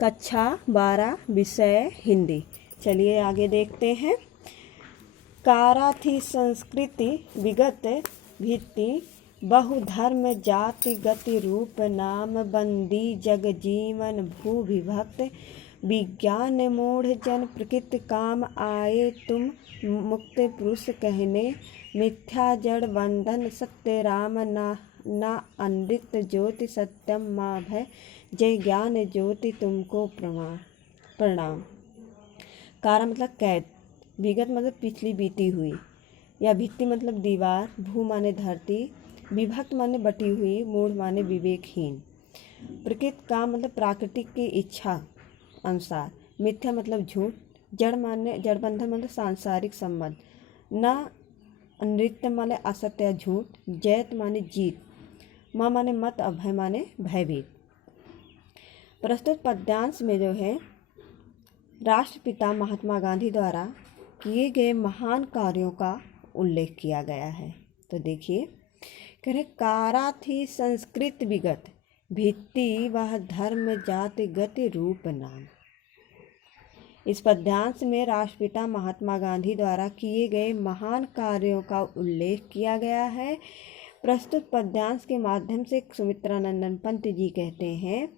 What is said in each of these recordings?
कक्षा 12 विषय हिंदी। चलिए आगे देखते हैं। कारा थी संस्कृति विगत भित्ति, बहुधर्म जाति गति रूप नाम, बंदी जग जीवन भू विभक्त, विज्ञान मूढ़ जन प्रकृति काम, आए तुम मुक्त पुरुष कहने, मिथ्या जड़ बंधन सत्य राम, ना अनृत ज्योति सत्यम माँ भय, जय ज्ञान ज्योति तुमको प्रणाम। कारा मतलब कैद, विगत मतलब पिछली बीती हुई, या भित्ति मतलब दीवार, भू माने धरती, विभक्त माने बटी हुई, मूढ़ माने विवेकहीन, प्रकृति काम मतलब प्राकृतिक की इच्छा अनुसार, मिथ्या मतलब झूठ, जड़ माने जड़बंधन मतलब सांसारिक संबंध, न नृत्य माने असत्य या झूठ, जैत माने जीत, माँ माने मत, अभय माने भयभीत। प्रस्तुत पद्यांश में जो है राष्ट्रपिता महात्मा गांधी द्वारा किए गए महान कार्यों का उल्लेख किया गया है। तो देखिए, कह रहे कारा थी संस्कृत विगत भित्ति, वह धर्म जाति गति रूप नाम। इस पद्यांश में राष्ट्रपिता महात्मा गांधी द्वारा किए गए महान कार्यों का उल्लेख किया गया है। प्रस्तुत पद्यांश के माध्यम से सुमित्रानंदन पंत जी कहते हैं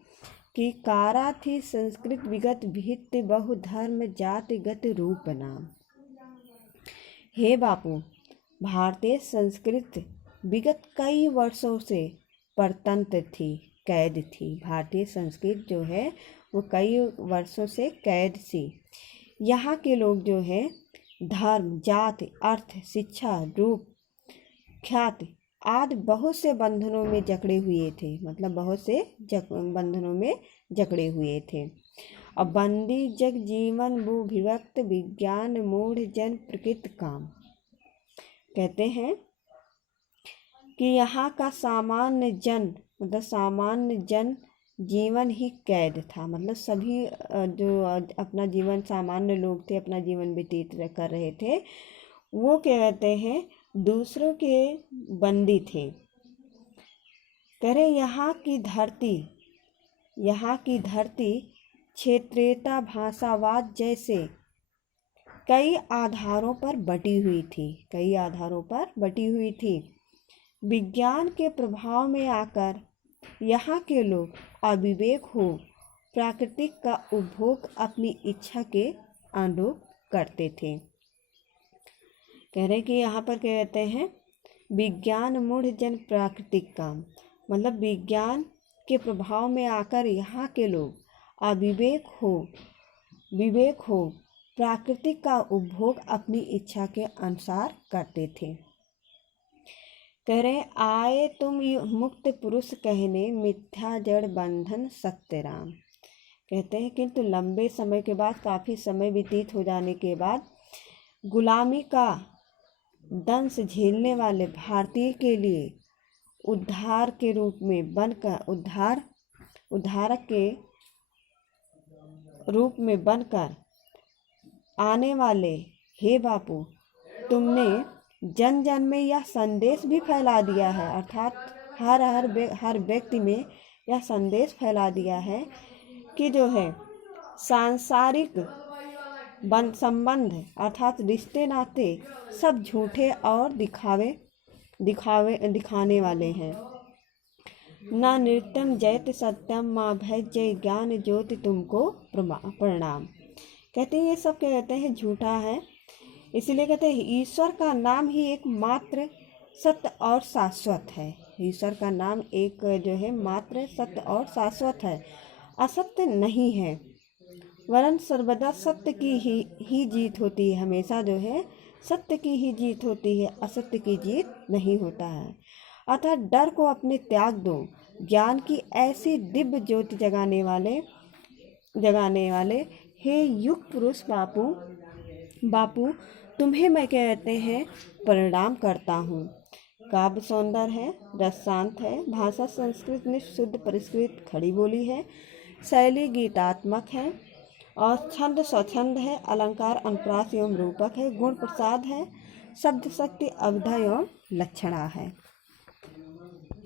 कि कारा थी संस्कृत विगत भित्ति, बहुधर्म जाति गति रूप नाम। हे बापू, भारतीय संस्कृत विगत कई वर्षों से परतंत्र थी, कैद थी। भारतीय संस्कृत जो है वो कई वर्षों से कैद थी। यहाँ के लोग जो है धर्म जाति अर्थ शिक्षा रूप ख्याति आदि बहुत से बंधनों में जकड़े हुए थे, मतलब बहुत से बंधनों में जकड़े हुए थे। अब बंदी जग जीवन भू विभक्त, विज्ञान मूढ़ जन प्रकृति काम। कहते हैं कि यहाँ का सामान्य जन मतलब सामान्य जन जीवन ही कैद था, मतलब सभी जो अपना जीवन सामान्य लोग थे अपना जीवन व्यतीत कर रहे थे, वो क्या कहते हैं दूसरों के बंदी थे। कह रहे यहाँ की धरती क्षेत्रीयता भाषावाद जैसे कई आधारों पर बटी हुई थी। विज्ञान के प्रभाव में आकर यहाँ के लोग अविवेक हो प्राकृतिक का उपभोग अपनी इच्छा के अनुरूप करते थे। कह रहे कि यहाँ पर क्या कहते हैं विज्ञान मूढ़ जन प्राकृतिक काम, मतलब विज्ञान के प्रभाव में आकर यहाँ के लोग अविवेक हो प्राकृतिक का उपभोग अपनी इच्छा के अनुसार करते थे। कह रहे आए तुम मुक्त पुरुष कहने, मिथ्या जड़ बंधन सत्य राम। कहते हैं किंतु लंबे समय के बाद, काफ़ी समय व्यतीत हो जाने के बाद, गुलामी का दंश झेलने वाले भारतीय के लिए उद्धार के रूप में उद्धारक के रूप में बनकर आने वाले हे बापू, तुमने जन जन में यह संदेश भी फैला दिया है, अर्थात हर व्यक्ति में यह संदेश फैला दिया है कि जो है सांसारिक संबंध अर्थात रिश्ते नाते सब झूठे और दिखाने वाले हैं। ना नृत्यम जयत सत्यम माँ भय, जय ज्ञान ज्योति तुमको प्रणाम। कहते हैं ये सब क्या कहते हैं झूठा है, इसीलिए कहते हैं ईश्वर का नाम ही एकमात्र सत्य और शाश्वत है। ईश्वर का नाम एक जो है मात्र सत्य और शाश्वत है, असत्य नहीं है, वरन सर्वदा सत्य की ही जीत होती है। हमेशा जो है सत्य की ही जीत होती है, असत्य की जीत नहीं होता है। अतः डर को अपने त्याग दो, ज्ञान की ऐसी दिव्य ज्योति जगाने वाले हे युग पुरुष बापू तुम्हें मैं कहते हैं प्रणाम करता हूँ। काव्य सौंदर्य है, रस शांत है, भाषा संस्कृत में शुद्ध परिष्कृत खड़ी बोली है, शैली गीतात्मक है और छंद स्वच्छंद है, अलंकार अनुप्रास एवं रूपक है, गुण प्रसाद है, शब्द शक्ति अवधा एवं लक्षणा है।